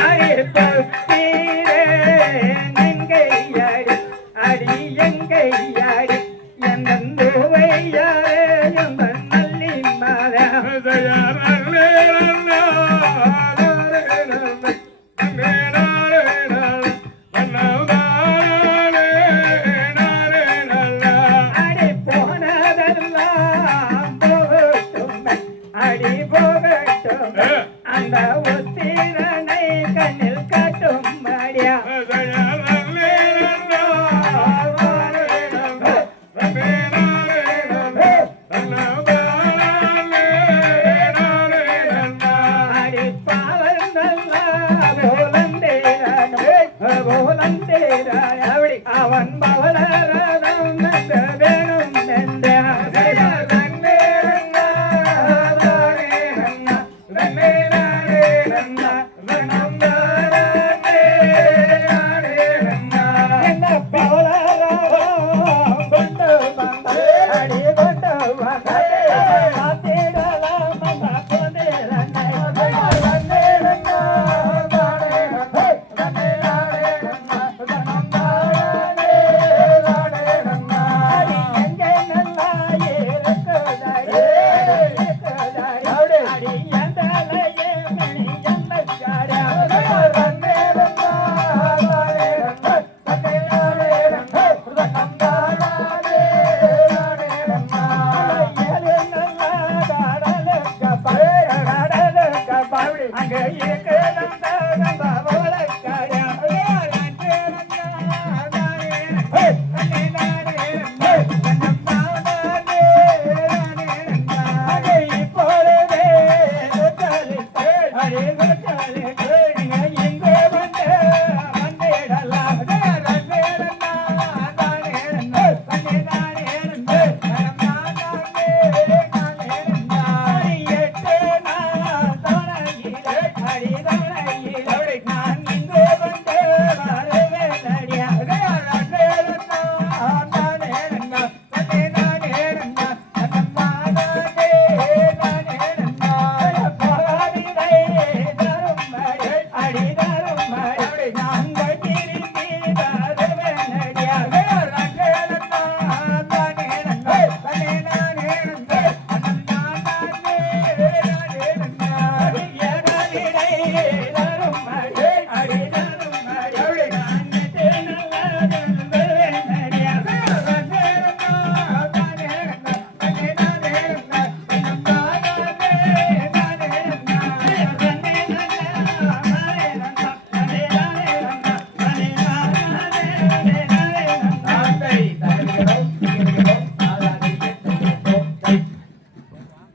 அடி தொத்தீரே எங்கையாடி போகட்டும் அந்த ಕಾಲೇ ಗೋಚಾಲೇ